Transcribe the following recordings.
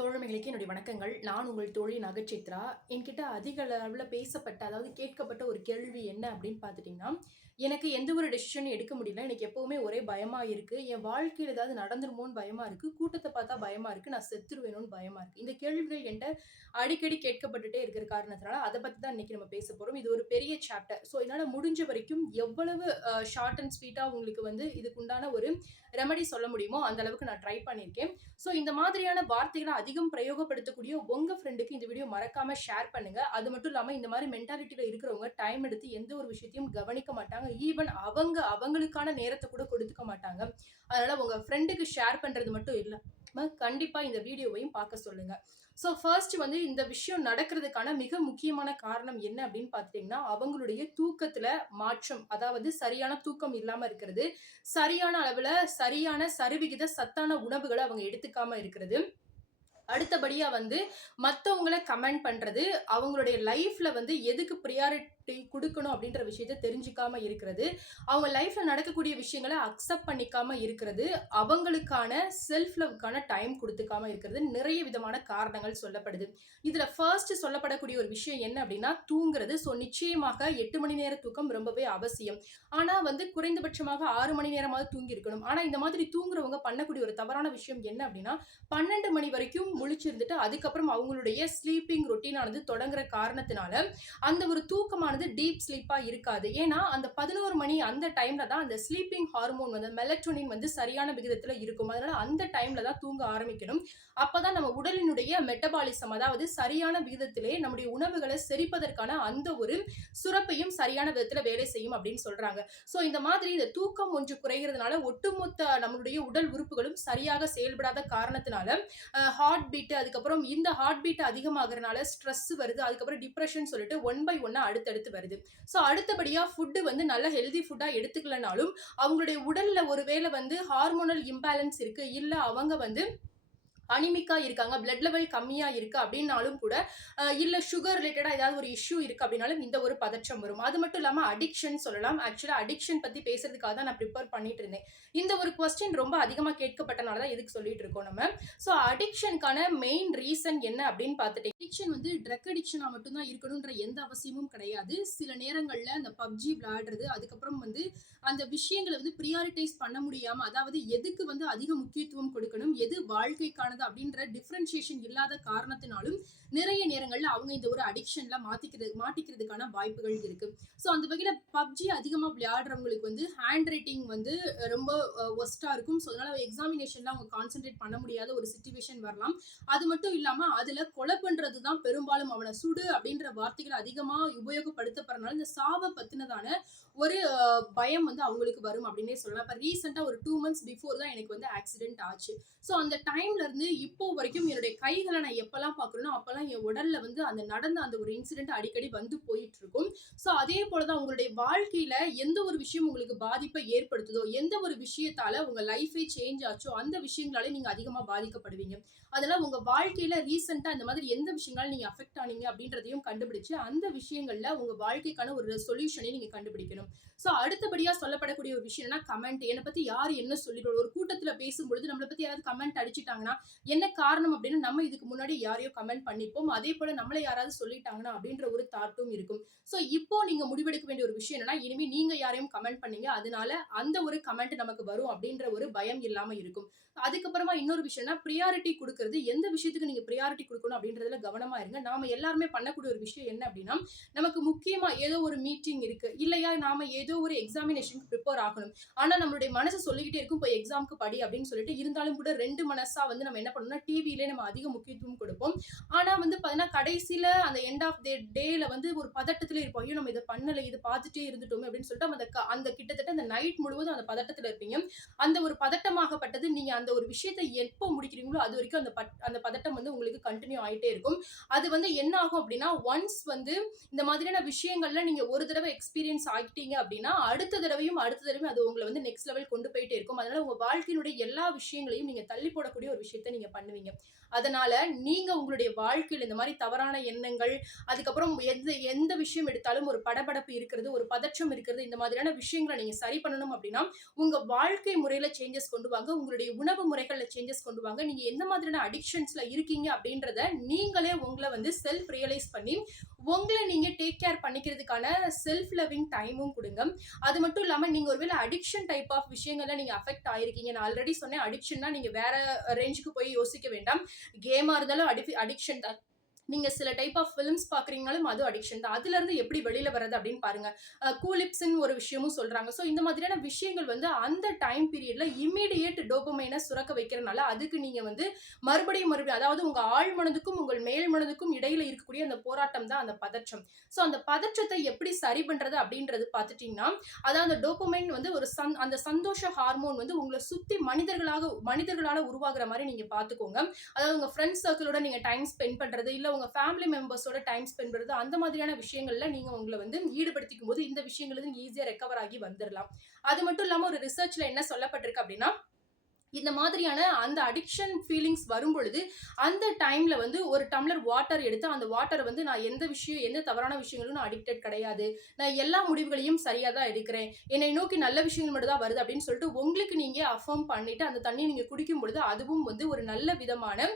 தோழமைகளுக்கு என்னுடைய வணக்கங்கள். நான் உங்கள் தோழி நகைச்சித்ரா. என்கிட்ட அதிக அளவுல பேசப்பட்ட, அதாவது கேட்கப்பட்ட ஒரு கேள்வி என்ன அப்படின்னு பார்த்துட்டீங்கன்னா, எனக்கு எந்த ஒரு டெசிஷனும் எடுக்க முடியல. எனக்கு எப்பவுமே ஒரே பயமா இருக்கு. என் வாழ்க்கையில ஏதாவது நடந்துருமோன்னு பயமா இருக்கு. கூட்டத்த பார்த்தா பயமா இருக்கு. நான் செத்துருவேனோன்னு பயமா இருக்கு. இந்த கேள்விகள் என்ட்ட அடிக்கடி கேட்கப்பட்டுட்டே இருக்கிற காரணத்தினால, அத பத்தி தான் இன்னைக்கு நம்ம பேச போறோம். இது ஒரு பெரிய சாப்டர். ஸோ என்னால முடிஞ்ச வரைக்கும் எவ்வளவு ஷார்ட் அண்ட் ஸ்வீட்டா உங்களுக்கு வந்து இதுக்குண்டான ஒரு ரெமெடி சொல்ல முடியுமோ, அந்த அளவுக்கு நான் ட்ரை பண்ணியிருக்கேன். ஸோ இந்த மாதிரியான வார்த்தைகள அதிகம் பிரயோகப்படுத்தக்கூடிய உங்க ஃப்ரெண்டுக்கு இந்த வீடியோ மறக்காம ஷேர் பண்ணுங்க. அது மட்டும் இல்லாம இந்த மாரி மென்டாலிட்டில இருக்கிறவங்க டைம் எடுத்து எந்த ஒரு விஷயத்தையும் கவனிக்க மாட்டாங்க. ஈவன் அவங்களுக்கான நேரத்த கூட கொடுத்துக்க மாட்டாங்க. அதனால உங்க ஃப்ரெண்டுக்கு ஷேர் பண்றது மட்டும் இல்லாம கண்டிப்பா இந்த வீடியோவையும் பார்க்க சொல்லுங்க. ஸோ ஃபர்ஸ்ட் வந்து இந்த விஷயம் நடக்கிறதுக்கான மிக முக்கியமான காரணம் என்ன அப்படின்னு பார்த்துட்டீங்கன்னா, அவங்களுடைய தூக்கத்துல மாற்றம். அதாவது சரியான தூக்கம் இல்லாம இருக்கிறது. சரியான அளவுல சரியான சரிவிகித சத்தான உணவுகள அவங்க எடுத்துக்காம இருக்கிறது. அடுத்தபடியா வந்து மத்தவங்கள கமெண்ட் பண்றது, அவங்களுடைய லைஃப்ல வந்து எதுக்கு பிரியாரிட்டி குடுக்கணும் அப்படின்ற விஷயத்த தெரிஞ்சுக்காம இருக்கிறது, அவங்க லைஃப்ல நடக்கக்கூடிய விஷயங்கள அக்செப்ட் பண்ணிக்காம இருக்கிறது, அவங்களுக்கான செல்ஃப் லவ்க்கான டைம் குடுத்துக்காம இருக்கிறது, நிறைய விதமான காரணங்கள் சொல்லப்படுது. இதுல ஃபர்ஸ்ட் சொல்லப்படக்கூடிய ஒரு விஷயம் என்ன அப்படின்னா, தூங்குறது. ஸோ நிச்சயமாக 8 மணி நேர தூக்கம் ரொம்பவே அவசியம். ஆனா வந்து குறைந்தபட்சமாக 6 மணி நேரமாவது தூங்கி இருக்கணும். ஆனா இந்த மாதிரி தூங்குறவங்க பண்ணக்கூடிய ஒரு தவறான விஷயம் என்ன அப்படின்னா, 12 மணி வரைக்கும் முழிச்சிருந்துட்டு அதுக்கப்புறம் அவங்களுடைய ஸ்லீப்பிங் ரொட்டீன் ஆனது தொடங்குற காரணத்தினால அந்த ஒரு தூக்கமானது டீப் ஸ்லீப்பா இருக்காது. ஏன்னா அந்த 11 மணி அந்த டைம்ல தான் அந்த ஸ்லீப்பிங் ஹார்மோன் வந்து மெலட்டோனின் வந்து சரியான விகிதத்துல இருக்கும். அதனால அந்த டைம்ல தான் தூங்க ஆரம்பிக்கணும். அப்பதான் நம்ம உடலினுடைய மெட்டபாலிசம், அதாவது சரியான விகிதத்திலே நம்முடைய உணவுகளை செரிப்பதற்கான அந்த ஒரு சுரப்பையும் சரியான விதத்துல வேலை செய்யும் அப்படின்னு சொல்றாங்க. சோ இந்த மாதிரி இந்த தூக்கம் ஒன்று குறைகிறதுனால ஒட்டுமொத்த நம்மளுடைய உடல் உறுப்புகளும் சரியாக செயல்படாத காரணத்தினால ஹார்ட் பீட், அதுக்கப்புறம் இந்த ஹார்ட் பீட் அதிகமாகறனால ஸ்ட்ரெஸ் வருது. அதுக்கப்புறம் டிப்ரஷன் சொல்லிட்டு ஒன் பை ஒன்னா அடுத்தடுத்து வருது. ஸோ அடுத்தபடியா ஃபுட்டு வந்து நல்ல ஹெல்தி ஃபுட்டா எடுத்துக்கலனாலும் அவங்களுடைய உடல்ல ஒருவேளை வந்து ஹார்மோனல் இம்பேலன்ஸ் இருக்கு. இல்ல அவங்க வந்து அனிமிக்கா இருக்காங்க, பிளட் லெவல் கம்மியா இருக்கு அப்படின்னாலும் கூட, இல்ல சுகர் ரிலேட்டடா ஏதாவது ஒரு இஷ்யூ இருக்கு அப்படின்னாலும் இந்த ஒரு பதற்றம் வரும். அது மட்டும் இல்லாம அடிக்ஷன் சொல்லலாம். ஆக்சுவலா அடிக்ஷன் பத்தி பேசுறதுக்காக தான் நான் பிரிப்பேர் பண்ணிட்டு இருந்தேன். இந்த ஒரு கொஸ்டின் ரொம்ப அதிகமா கேட்கப்பட்டனால தான் இதுக்கு சொல்லிட்டு இருக்கோம் நம்ம. ஸோ அடிக்ஷனுக்கான மெயின் ரீசன் என்ன அப்படின்னு பார்த்துட்டீங்க, அடிக்ஷன் வந்து ட்ரக் அடிக்ஷனா மட்டும் தான் இருக்கணும்ன்ற எந்த அவசியமும் கிடையாது. சில நேரங்கள்ல அந்த பப்ஜி விளையாடுறது, அதுக்கப்புறம் வந்து அந்த விஷயங்களை வந்து பிரியாரிட்டைஸ் பண்ண முடியாம, அதாவது எதுக்கு வந்து அதிக முக்கியத்துவம் கொடுக்கணும், எது வாழ்க்கைக்கானது அப்படின்ற டிஃபரன்சியேஷன் இல்லாத காரணத்தினாலும் நிறைய நேரங்கள்ல அவங்க இந்த ஒரு அடிக்ஷன்ல மாட்டிக்கிறதுக்கான வாய்ப்புகள் இருக்கு. ஸோ அந்த வகையில பப்ஜி அதிகமா விளையாடுறவங்களுக்கு வந்து ஹேண்ட் ரைட்டிங் வந்து ரொம்ப ஒஸ்டா இருக்கும். ஸோ அதனால எக்ஸாமினேஷன்ல அவங்க கான்சென்ட்ரேட் பண்ண முடியாத ஒரு சிச்சுவேஷன் வரலாம். அது மட்டும் இல்லாம அதுல கொலை பண்றது தான் பெரும்பாலும், அவனை சுடு அப்படின்ற வார்த்தைகள் அதிகமா உபயோகப்படுத்தப்படுறதுனால இந்த சாவை பத்தினதான ஒரு பயம் வந்து அவங்களுக்கு வரும் அப்படின்னே சொல்லலாம். இப்போ ரீசெண்டா ஒரு 2 months பிஃபோர் தான் எனக்கு வந்து ஆக்சிடென்ட் ஆச்சு. ஸோ அந்த டைம்ல இருந்து இப்போ வரைக்கும் என்னுடைய கைகளை நான் எப்பெல்லாம் பார்க்குறேனோ அப்பெல்லாம் என் உடல்ல வந்து அந்த நடந்த அந்த ஒரு இன்சிடென்ட் அடிக்கடி வந்து போயிட்டு இருக்கும். ஸோ அதே போலதான் உங்களுடைய வாழ்க்கையில எந்த ஒரு விஷயம் உங்களுக்கு பாதிப்பை ஏற்படுத்துதோ, எந்த ஒரு விஷயத்தால உங்க லைஃபே சேஞ்ச் ஆச்சோ அந்த விஷயங்களால நீங்க அதிகமா பாதிக்கப்படுவீங்க. அதெல்லாம் உங்க வாழ்க்கையில ரீசெண்டா இந்த மாதிரி எந்த விஷயங்களால நீங்க அஃபெக்ட் ஆனீங்க அப்படின்றதையும் கண்டுபிடிச்சு அந்த விஷயங்கள்ல உங்க வாழ்க்கைக்கான ஒரு சொல்யூஷனை நீங்க கண்டுபிடிக்கணும். ஸோ அடுத்தபடியா சொல்லப்படக்கூடிய ஒரு விஷயம் என்னன்னா, கமெண்ட். என்னை பத்தி யார் என்ன சொல்லிடுவோம், ஒரு கூட்டத்துல பேசும்பொழுது நம்மளை பத்தி யாராவது கமெண்ட் அடிச்சுட்டாங்கன்னா என்ன காரணம் அப்படின்னு நம்ம இதுக்கு முன்னாடி யாரையோ கமெண்ட் பண்ணிப்போம். அதே போல நம்மளை யாராவது சொல்லிட்டாங்கன்னா அப்படின்ற ஒரு தாட்டும் இருக்கும். ஸோ இப்போ நீங்க முடிவெடுக்க வேண்டிய ஒரு விஷயம் என்னன்னா, இனிமே நீங்க யாரையும் கமெண்ட் பண்ணீங்க அதனால அந்த ஒரு கமெண்ட் நமக்கு வரும் அப்படின்ற ஒரு பயம் இல்லாம இருக்கும். அதுக்கப்புறமா இன்னொரு விஷயம்னா, பிரியாரிட்டி கொடுக்கறது. எந்த விஷயத்துக்கு நீங்க பிரியாரிட்டி கொடுக்கணும் அப்படின்றதுல கவனமா இருங்க. நாம எல்லாருமே பண்ணக்கூடிய ஒரு விஷயம் என்ன அப்படின்னா, நமக்கு முக்கியமா ஏதோ ஒரு மீட்டிங் இருக்கு, இல்லையா நாம ஏதோ ஒரு எக்ஸாமினேஷனுக்கு ப்ரிப்பேர் ஆகணும். ஆனா நம்மளுடைய மனசு சொல்லிக்கிட்டே இருக்கும், போய் எக்ஸாம்க்கு படி அப்படின்னு சொல்லிட்டு. இருந்தாலும் கூட 2 மனசா வந்து நம்ம என்ன பண்ணணும்னா, டிவியிலே நம்ம அதிக முக்கியத்துவம் கொடுப்போம். ஆனா வந்து பார்த்தீங்கன்னா, கடைசியில அந்த எண்ட் ஆஃப் தி டேல வந்து ஒரு பதட்டத்திலே இருப்போம். ஐயோ நம்ம இதை பண்ணல, இதை பார்த்துட்டே இருந்துட்டோமே அப்படின்னு சொல்லிட்டு அந்த கிட்டத்தட்ட அந்த நைட் முழுவதும் அந்த பதட்டத்துல இருப்பீங்க. அந்த ஒரு பதட்டமாகப்பட்டது நீங்க அந்த ஒரு விஷயத்தை எப்போ முடிக்கிறீங்களோ அது வரைக்கும் அந்த பதட்டம் வந்து உங்களுக்கு கண்டினியூ ஆயிட்டே இருக்கும். அது வந்து என்ன ஆகும் அப்படின்னா, ஒன்ஸ் வந்து இந்த மாதிரியான விஷயங்கள்ல நீங்க ஒரு தடவை எக்ஸ்பீரியன்ஸ் ஆகிட்டீங்க அப்படின்னா, அடுத்த தடவையும் அது உங்களை வந்து நெக்ஸ்ட் லெவல் கொண்டு போயிட்டே இருக்கும். அதனால உங்க வாழ்க்கையினுடைய எல்லா விஷயங்களையும் நீங்க தள்ளி போடக்கூடிய ஒரு விஷயத்தை நீங்க பண்ணுவீங்க. அதனால நீங்க உங்களுடைய வாழ்க்கையில இந்த மாரி தவறான எண்ணங்கள், அதுக்கப்புறம் எந்த எந்த விஷயம் எடுத்தாலும் ஒரு படபடப்பு இருக்கிறது, ஒரு பதற்றம் இருக்கிறது, இந்த மாதிரியான விஷயங்கள நீங்க சரி பண்ணணும் அப்படின்னா, உங்க வாழ்க்கை முறையில சேஞ்சஸ் கொண்டு வாங்க. உங்களுடைய உணவு முறைகள்ல சேஞ்சஸ் கொண்டு வாங்க. நீங்க எந்த மாதிரியான அடிக்ஷன்ஸ்ல இருக்கீங்க அப்படின்றத நீங்களே உங்கள வந்து செல்ஃப் ரியலைஸ் பண்ணி, உங்கள நீங்க டேக் கேர் பண்ணிக்கிறதுக்கான செல்ஃப் லவ்விங் டைமும் குடுங்க. அது மட்டும் இல்லாம நீங்க ஒருவேள அடிக்ஷன் டைப் ஆஃப் விஷயங்கள்ல நீங்க அஃபெக்ட் ஆயிருக்கீங்க. நான் ஆல்ரெடி சொன்னேன் அடிக்ஷன்னா நீங்க வேற ரேஞ்சுக்கு போய் யோசிக்க வேண்டாம். கேமா இருந்தாலும் அடிக்ஷன் தான். நீங்க சில டைப் ஆஃப் ஃபிலிம்ஸ் பார்க்குறீங்கனாலும் அதுவும் அடிக்ஷன் தான். அதுலருந்து எப்படி வெளில வர்றது அப்படின்னு பாருங்க. கூலிப்ஸ்ன்னு ஒரு விஷயமும் சொல்றாங்க. ஸோ இந்த மாதிரியான விஷயங்கள் வந்து அந்த டைம் பீரியட்ல இம்மீடியேட் டோபமைன சுரக்க வைக்கிறனால, அதுக்கு நீங்க வந்து மறுபடியும் அதாவது உங்க ஆழ் மனதுக்கும், உங்கள் மேல் மனதுக்கும் இடையில இருக்கக்கூடிய அந்த போராட்டம் தான் அந்த பதற்றம். ஸோ அந்த பதற்றத்தை எப்படி சரி பண்றது அப்படின்றது பார்த்துட்டீங்கன்னா, அதான் அந்த டோபமைன் வந்து ஒரு அந்த சந்தோஷ ஹார்மோன் வந்து உங்கள சுத்தி மனிதர்களால உருவாகுற மாரி நீங்க பார்த்துக்கோங்க. அதாவது உங்க ஃப்ரெண்ட்ஸ் சர்க்கிளோட நீங்க டைம் ஸ்பெண்ட் பண்றது, இல்ல உங்க ஃபேமிலி மெம்பர்ஸோட டைம் ஸ்பெண்ட் பண்றது, அந்த மாதிரியான விஷயங்கள்ல நீங்க உங்கள வந்து ஈடுபடுத்திக்கும் போது, இந்த விஷயங்கள்ல இருந்து ஈஸியா ரெக்கவர் ஆகி வந்துரலாம். அது மட்டும் இல்லாம ஒரு ரிசர்ச்ல என்ன சொல்லப்பட்டிருக்கு அப்படின்னா, இந்த மாதிரியான அந்த அடிக்ஷன் ஃபீலிங்ஸ் வரும்பொழுது, அந்த டைம்ல வந்து ஒரு டம்ளர் வாட்டர் எடுத்து, அந்த வாட்டர வந்து நான் எந்த தவறான விஷயங்களும் நான் அடிக்டட் கிடையாது. நான் எல்லா முடிவுகளையும் சரியா தான் எடுக்கிறேன். என்னை நோக்கி நல்ல விஷயங்கள் மட்டும் தான் வருது அப்படின்னு சொல்லிட்டு உங்களுக்கு நீங்க அஃபர்ம் பண்ணிட்டு, அந்த தண்ணீய நீங்க குடிக்கும் பொழுது, அதுவும் வந்து ஒரு நல்ல விதமான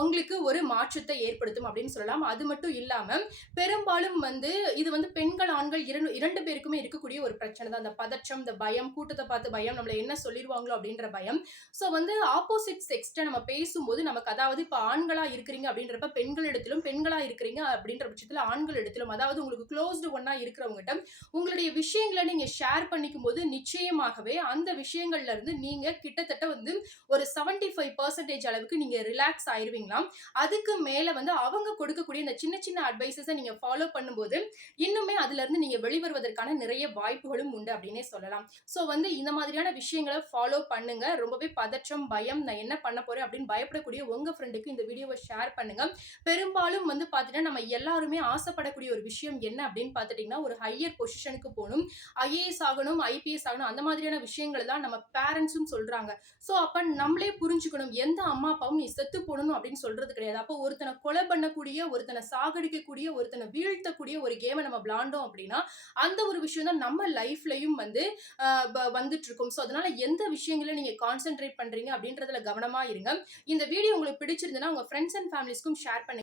உங்களுக்கு ஒரு மாற்றத்தை ஏற்படுத்தும் அப்படின்னு சொல்லலாம். அது மட்டும் இல்லாம, பெரும்பாலும் வந்து இது வந்து பெண்கள், ஆண்கள் 2 பேருக்குமே இருக்கக்கூடிய ஒரு பிரச்சனை தான். அந்த பதற்றம், இந்த பயம், கூட்டத்த பார்த்து பயம், நம்மள என்ன சொல்லிருவாங்களோ அப்படின்ற பயம். சோ வந்து ஆப்போசிட் செக்ஸ்ட்ட நம்ம பேசும்போது நமக்கு அதாவது இப்ப ஆண்களா இருக்கிறீங்க அப்படின்றப்ப பெண்களிடத்திலும், பெண்களா இருக்கிறீங்க அப்படின்ற பட்சத்துல ஆண்களிடத்திலும், அதாவது உங்களுக்கு குளோஸ்டு ஒன்னா இருக்கிறவங்கட்ட உங்களுடைய விஷயங்கள நீங்க ஷேர் பண்ணிக்கும்போது நிச்சயமாகவே அந்த விஷயங்கள்ல இருந்து நீங்க கிட்டத்தட்ட வந்து ஒரு 75% அளவுக்கு நீங்க ரிலாக்ஸ் ஆயிருவீங்களாம். அதுக்கு மேல வந்து அவங்க கொடுக்கக்கூடிய இந்த சின்ன சின்ன அட்வைஸஸ நீங்க ஃபாலோ பண்ணும்போது, இன்னுமே அதுலருந்து நீங்க வெளிவருவதற்கான நிறைய வாய்ப்புகளும் உண்டு அப்படின்னே சொல்லலாம். சோ வந்து இந்த மாதிரியான விஷயங்கள ஃபாலோ பண்ணுங்க. ரொம்பவே பதற்றம், பயம், நான் என்ன பண்ண போறேன் அப்படின்னு பயப்படக்கூடிய உங்க ஃப்ரெண்டுக்கு இந்த வீடியோவ ஷேர் பண்ணுங்க. பெரும்பாலும் வந்து பார்த்தீங்கன்னா, நம்ம எல்லாருமே ஆசைப்படக்கூடிய ஒரு விஷயம் என்ன அப்படின்னு பார்த்துட்டீங்கன்னா, ஒரு ஹையர் பொசிஷனுக்கு போணும். ஐஏஎஸ் ஆகணும், ஐபிஎஸ் ஆகணும் அந்த மாதிரியான விஷயங்கள தான் நம்ம பேரண்ட்ஸும் சொல்றாங்க. சோ அப்ப நம்மளே புரிஞ்சுக்கணும். எந்த அம்மா, அப்பாவும் நீ செத்து போடணும் அப்படின்னு சொல்றது கிடையாது. அப்போ ஒருத்தன கொலை பண்ணக்கூடிய, ஒருத்தன சாகடிக்கக்கூடிய, ஒருத்தன வீழ்த்தக்கூடிய ஒரு கேம நம்ம விளையாண்டோம் அப்படின்னா, அந்த ஒரு விஷயம் தான் நம்ம லைஃப்லயும் வந்து அ வந்துட்டு இருக்கும். சோ அதனால எந்த விஷயங்கள நீங்க கான்சன்ட்ரேட் பண்றீங்க அப்படின்றதுல கவனமா இருங்க. இந்த வீடியோ உங்களுக்கு பிடிச்சிருந்ததுன்னா உங்க ஃப்ரெண்ட்ஸ் அண்ட் ஃபேமிலிஸ்க்கும் ஷேர் பண்ணுங்க.